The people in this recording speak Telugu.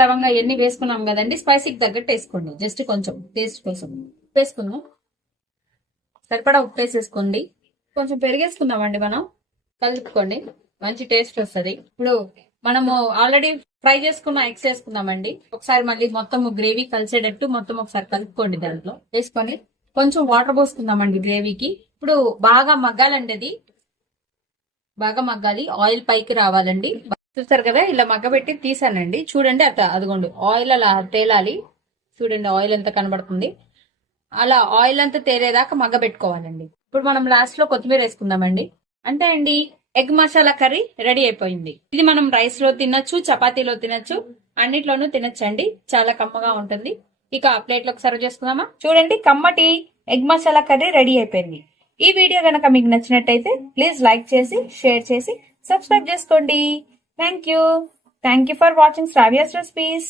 లవంగా ఎన్ని వేసుకున్నాం కదండి, స్పైసీకి తగ్గట్టు వేసుకోండి. జస్ట్ కొంచెం టేస్ట్ కోసం ఉప్పు వేసుకుందాం. సరిపడా ఉప్పు వేసేసుకోండి. కొంచెం పెరిగేసుకుందామండి. మనం కలుపుకోండి, మంచి టేస్ట్ వస్తుంది. ఇప్పుడు మనము ఆల్రెడీ ఫ్రై చేసుకున్న ఎగ్స్ వేసుకుందామండి. ఒకసారి మళ్ళీ మొత్తం గ్రేవీ కలిసేటట్టు మొత్తం ఒకసారి కలుపుకోండి. దాంట్లో వేసుకొని కొంచెం వాటర్ పోసుకుందామండి గ్రేవీకి. ఇప్పుడు బాగా మగ్గాలండి, అది బాగా మగ్గాలి, ఆయిల్ పైకి రావాలండి. చూస్తారు కదా, ఇలా మగ్గబెట్టి తీసానండి. చూడండి అట్లా, అదిగోండి ఆయిల్ అలా తేలాలి. చూడండి ఆయిల్ ఎంత కనబడుతుంది. అలా ఆయిల్ అంతా తేలేదాకా మగ్గబెట్టుకోవాలండి. ఇప్పుడు మనం లాస్ట్ లో కొత్తిమీర వేసుకుందామండి. అంటే అండి, ఎగ్ మసాలా కర్రీ రెడీ అయిపోయింది. ఇది మనం రైస్ లో తినొచ్చు, చపాతీలో తినొచ్చు, అన్నిట్లోనూ తినొచ్చండి. చాలా కమ్మగా ఉంటుంది. ఇక ప్లేట్ లోకి సర్వ్ చేసుకుందామా. చూడండి, కమ్మటి ఎగ్ మసాలా కర్రీ రెడీ అయిపోయింది. ఈ వీడియో గనక మీకు నచ్చినట్టయితే ప్లీజ్ లైక్ చేసి, షేర్ చేసి, సబ్స్క్రైబ్ చేసుకోండి. Thank you for watching Shravya's recipes.